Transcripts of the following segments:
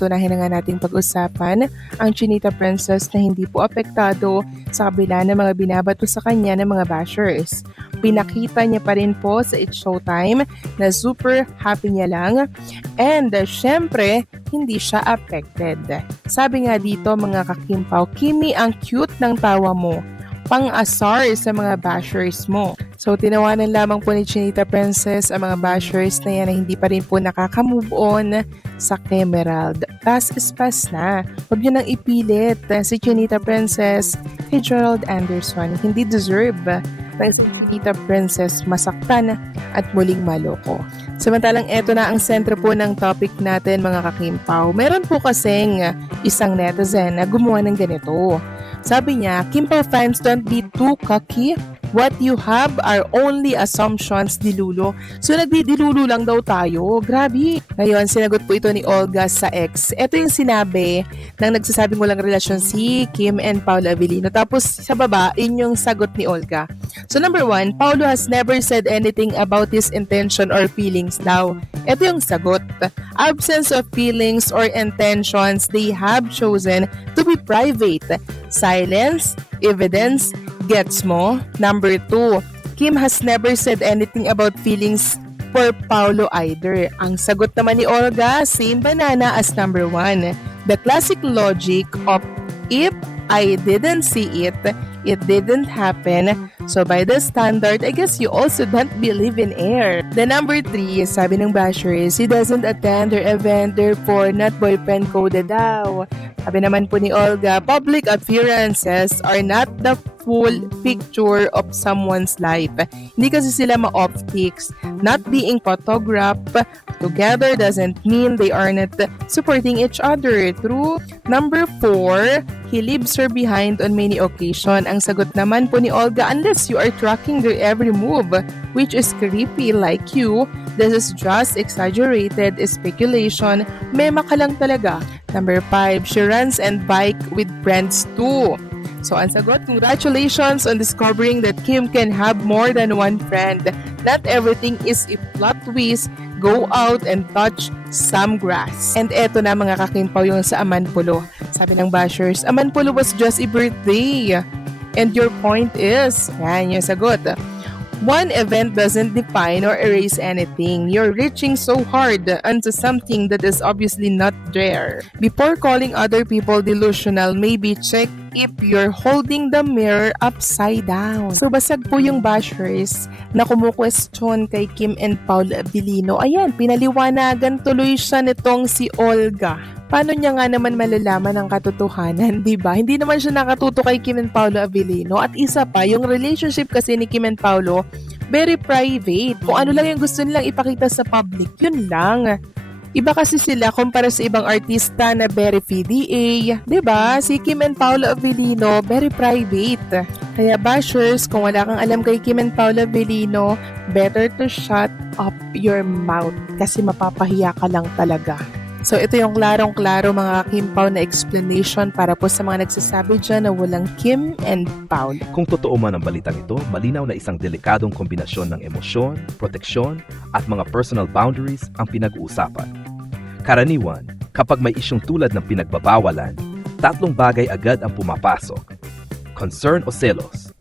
Tunahin na nga nating pag-usapan ang Chinita Princess na hindi po apektado sa kabila ng mga binabato sa kanya ng mga bashers. Pinakita niya pa rin po sa It's Showtime na super happy niya lang and syempre hindi siya affected. Sabi nga dito mga kakimpaw, Kimi ang cute ng tawa mo, pang-asar sa mga bashers mo. So, tinawanan lamang po ni Chinita Princess ang mga bashers na yan na hindi pa rin po nakaka-move on sa Emerald. Pass is pass na. Huwag nyo nang ipilit si Chinita Princess kay Gerald Anderson. Hindi deserve ng si Chinita Princess masaktan at muling maloko. Samantalang eto na ang sentro po ng topic natin mga kakimpaw. Meron po kasing isang netizen na gumawa ng ganito. Sabi niya, Kimpaw fans, don't be too cocky. What you have are only assumptions, dilulo. So nagdidilulo lang daw tayo. Grabe. Ngayon, sinagot po ito ni Olga sa ex. Ito yung sinabi ng nagsasabing walang relasyon si Kim and Paolo Avellino. Tapos sa baba, yun yung sagot ni Olga. So number 1, Paolo has never said anything about his intention or feelings daw. Ito yung sagot. Absence of feelings or intentions, they have chosen to be private. Silence, evidence, gets mo? Number 2, Kim has never said anything about feelings for Paolo either. Ang sagot naman ni Olga, same banana as number 1. The classic logic of if I didn't see it, it didn't happen. So by the standard, I guess you also don't believe in air. The number 3, sabi ng bashers, he doesn't attend her event, therefore not boyfriend coded daw. Sabi naman po ni Olga, public appearances are not the full picture of someone's life. Hindi kasi sila ma-optics. Not being photographed together doesn't mean they are not supporting each other. True. Number 4, he leaves her behind on many occasions. Ang sagot naman po ni Olga, unless you are tracking their every move, which is creepy like you, this is just exaggerated speculation. Mema ka lang talaga. Number 5, she runs and bike with friends too. So, ang sagot, congratulations on discovering that Kim can have more than one friend. Not everything is a plot twist. Go out and touch some grass. And eto na mga kakimpaw yung sa Amanpulo. Sabi ng bashers, Amanpulo was just a birthday. And your point is, yan yung sagot. One event doesn't define or erase anything. You're reaching so hard onto something that is obviously not there. Before calling other people delusional, maybe check if you're holding the mirror upside down. So basag po yung bashers na kumukwestiyon kay Kim and Paolo Avellino. Ayan, pinaliwanagan tuloy siya nitong si Olga. Paano niya nga naman malalaman ang katotohanan, di ba? Hindi naman siya nakatuto kay Kim and Paolo Avellino. At isa pa, yung relationship kasi ni Kim and Paolo, very private. Kung ano lang yung gusto nilang ipakita sa public, yun lang. Iba kasi sila kumpara sa ibang artista na very PDA, di ba? Si Kim and Paolo Avellino, very private. Kaya bashers, kung wala kang alam kay Kim and Paolo Avellino, better to shut up your mouth kasi mapapahiya ka lang talaga. So ito yung klarong-klaro mga Kimpaw na explanation para po sa mga nagsasabi dyan na walang Kim and Paolo. Kung totoo man ang balitang ito, malinaw na isang delikadong kombinasyon ng emosyon, proteksyon, at mga personal boundaries ang pinag-uusapan. Karaniwan, kapag may isyong tulad ng pinagbabawalan, 3 bagay agad ang pumapasok. Concern o selos.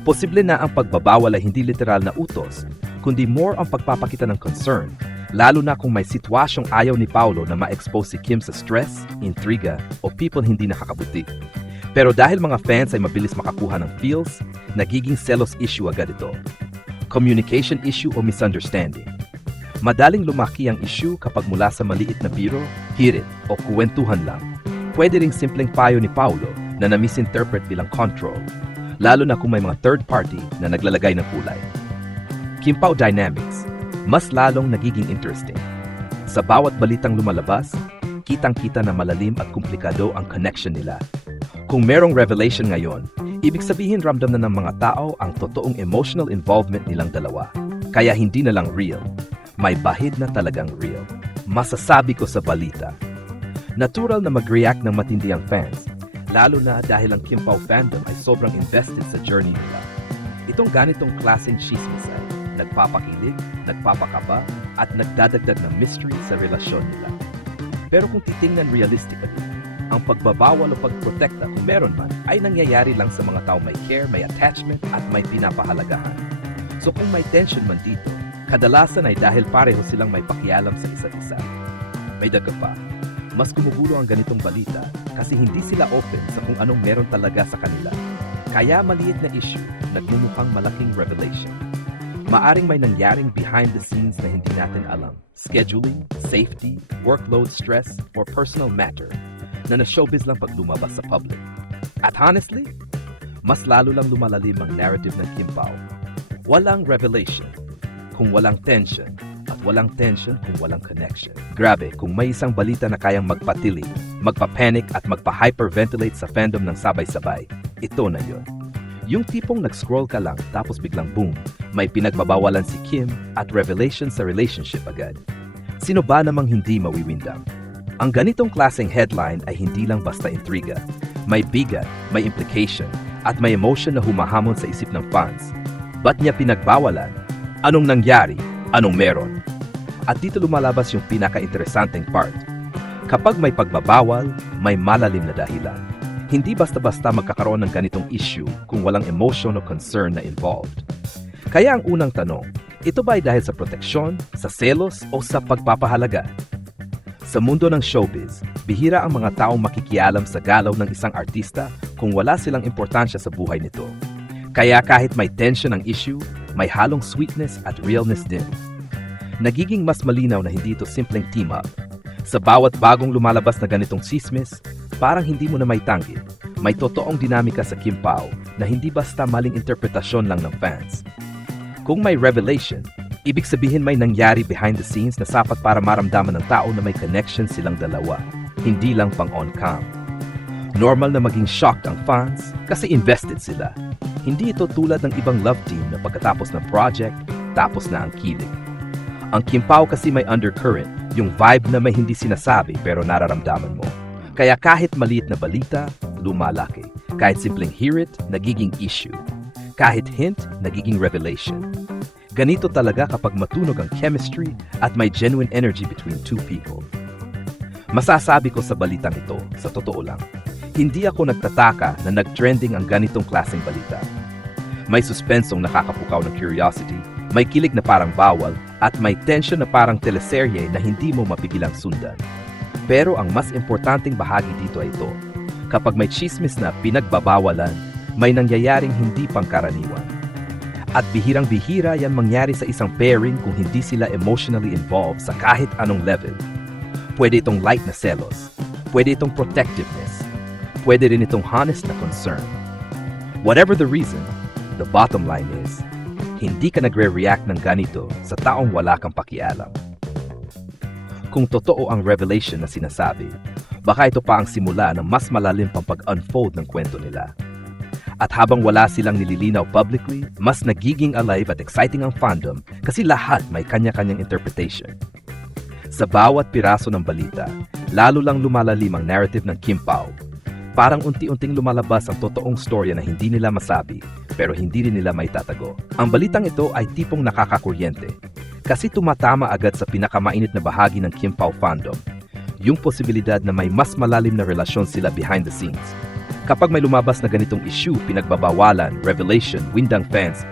Posible na ang pagbabawal ay hindi literal na utos, kundi more ang pagpapakita ng concern, lalo na kung may sitwasyong ayaw ni Paolo na ma-expose si Kim sa stress, intriga, o people hindi nakakabuti. Pero dahil mga fans ay mabilis makakuha ng feels, nagiging selos issue agad ito. Communication issue o misunderstanding. Madaling lumaki ang issue kapag mula sa maliit na biro, hirit, o kuwentuhan lang. Pwede ring simpleng payo ni Paolo na na-misinterpret bilang control, lalo na kung may mga third party na naglalagay ng kulay. Kimpaw Dynamics. Mas lalong nagiging interesting. Sa bawat balitang lumalabas, kitang-kita na malalim at komplikado ang connection nila. Kung merong revelation ngayon, ibig sabihin ramdam na ng mga tao ang totoong emotional involvement nilang dalawa. Kaya hindi na lang real, may bahid na talagang real. Masasabi ko sa balita, natural na mag-react ng matindi ang fans, lalo na dahil ang Kimpaw fandom ay sobrang invested sa journey nila. Itong ganitong klaseng chismis ay nagpapakilig, nagpapakaba, at nagdadagdag ng mystery sa relasyon nila. Pero kung titingnan realistically, ang pagbabawal o pagprotekta kung meron man ay nangyayari lang sa mga tao may care, may attachment at may pinapahalagahan. So kung may tension man dito, kadalasan ay dahil pareho silang may pakialam sa isa't isa. May daga pa, mas gumugulo ang ganitong balita kasi hindi sila open sa kung anong meron talaga sa kanila. Kaya maliit na issue, nagmumukhang malaking revelation. Maaring may nangyaring behind the scenes na hindi natin alam. Scheduling, safety, workload stress, or personal matter na na-showbiz lang pag lumabas sa public. At honestly, mas lalo lang lumalalim ang narrative ng Kim Pao. Walang revelation kung walang tension at walang tension kung walang connection. Grabe, kung may isang balita na kayang magpatili, magpa-panic at magpa-hyperventilate sa fandom ng sabay-sabay, ito na yun. Yung tipong nag-scroll ka lang tapos biglang boom, may pinagbabawalan si Kim at revelation sa relationship agad. Sino ba namang hindi mawiwindang? Ang ganitong klaseng headline ay hindi lang basta intriga. May bigat, may implication, at may emotion na humahamon sa isip ng fans. Ba't niya pinagbawalan? Anong nangyari? Anong meron? At dito lumalabas yung pinaka-interesanteng part. Kapag may pagbabawal, may malalim na dahilan. Hindi basta-basta magkakaroon ng ganitong issue kung walang emotion o concern na involved. Kaya ang unang tanong, ito ba ay dahil sa proteksyon, sa selos, o sa pagpapahalaga? Sa mundo ng showbiz, bihira ang mga taong makikialam sa galaw ng isang artista kung wala silang importansya sa buhay nito. Kaya kahit may tension ang issue, may halong sweetness at realness din. Nagiging mas malinaw na hindi ito simpleng team-up. Sa bawat bagong lumalabas na ganitong sismis, parang hindi mo na may tanggi. May totoong dinamika sa Kim Pao na hindi basta maling interpretasyon lang ng fans. Kung may revelation, ibig sabihin may nangyari behind the scenes na sapat para maramdaman ng tao na may connection silang dalawa, hindi lang pang on-cam. Normal na maging shocked ang fans kasi invested sila. Hindi ito tulad ng ibang love team na pagkatapos ng project, tapos na ang kilig. Ang Kim Pao kasi may undercurrent, yung vibe na may hindi sinasabi pero nararamdaman mo. Kaya kahit maliit na balita, lumalaki. Kahit simpleng hear it, nagiging issue. Kahit hint, nagiging revelation. Ganito talaga kapag matunog ang chemistry at may genuine energy between two people. Masasabi ko sa balitang ito, sa totoo lang, hindi ako nagtataka na nag-trending ang ganitong klaseng balita. May suspensong nakakapukaw ng curiosity, may kilig na parang bawal, at may tension na parang teleserye na hindi mo mapigilang sundan. Pero ang mas importanteng bahagi dito ay ito. Kapag may chismis na pinagbabawalan, may nangyayaring hindi pangkaraniwan. At bihirang-bihira yan mangyari sa isang pairing kung hindi sila emotionally involved sa kahit anong level. Pwede itong light na selos, pwede itong protectiveness, pwede rin itong honest na concern. Whatever the reason, the bottom line is, hindi ka nagre-react ng ganito sa taong wala kang pakialam. Kung totoo ang revelation na sinasabi, baka ito pa ang simula ng mas malalim pang pag-unfold ng kwento nila. At habang wala silang nililinaw publicly, mas nagiging alive at exciting ang fandom kasi lahat may kanya-kanyang interpretation. Sa bawat piraso ng balita, lalo lang lumalalim ang narrative ng Kim Pao. Parang unti-unting lumalabas ang totoong storya na hindi nila masabi, pero hindi rin nila maitatago. Ang balitang ito ay tipong nakakakuryente, kasi tumatama agad sa pinakamainit na bahagi ng Kim Pao fandom, yung posibilidad na may mas malalim na relasyon sila behind the scenes. Kapag may lumabas na ganitong issue, pinagbabawalan, revelation, windang fans,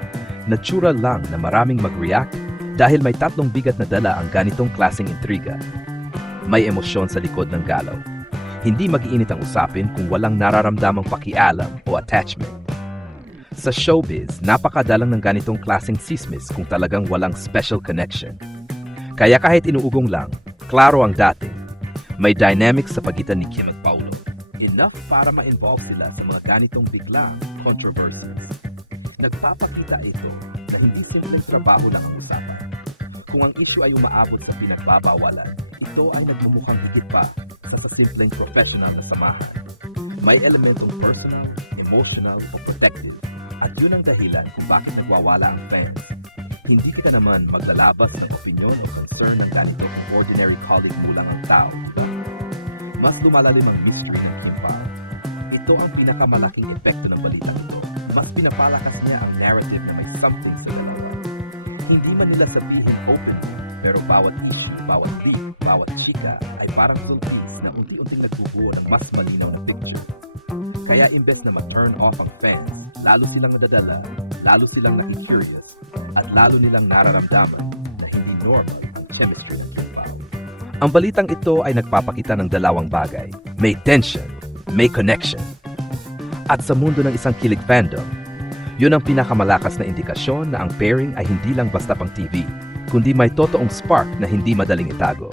natural lang na maraming mag-react dahil may tatlong bigat na dala ang ganitong klaseng intriga. May emosyon sa likod ng galaw. Hindi mag-iinit ang usapin kung walang nararamdamang pakialam o attachment. Sa showbiz, napakadalang ng ganitong klaseng sismis kung talagang walang special connection. Kaya kahit inuugong lang, klaro ang dating. May dynamics sa pagitan ni Kim at Paulo. Enough para ma-involve sila sa mga ganitong biglang controversies. Nagpapakita ito na hindi simpleng trabaho lang ang usapan. Kung ang issue ay umaabot sa pinagbabawalan, ito ay nagmumukhang higit pa sa simpleng professional na samahan. May elementong personal, emotional o protective, at yun ang dahilan kung bakit nagwawala ang fans. Hindi kita naman maglalabas ng opinion o concern ng ganito kung ordinary colleague mo lang ang tao. Mas lumalalim ang mystery ng Kim Pao. Ito ang pinakamalaking epekto ng balita ito. Mas pinapalakas niya ang narrative na may something sa dalawa. Hindi nila sabihin openly, pero bawat issue, bawat beat, bawat chika ay parang sulpis na unti-unting nagbubuo ng mas malinaw na picture. Kaya imbes na ma-turn off ang fans, lalo silang nadadala, lalo silang naki-curious, at lalo nilang nararamdaman na hindi normal ang chemistry ng Kimbao. Ang balitang ito ay nagpapakita ng dalawang bagay. May tension, may connection. At sa mundo ng isang kilig fandom, yun ang pinakamalakas na indikasyon na ang pairing ay hindi lang basta pang TV, kundi may totoong spark na hindi madaling itago.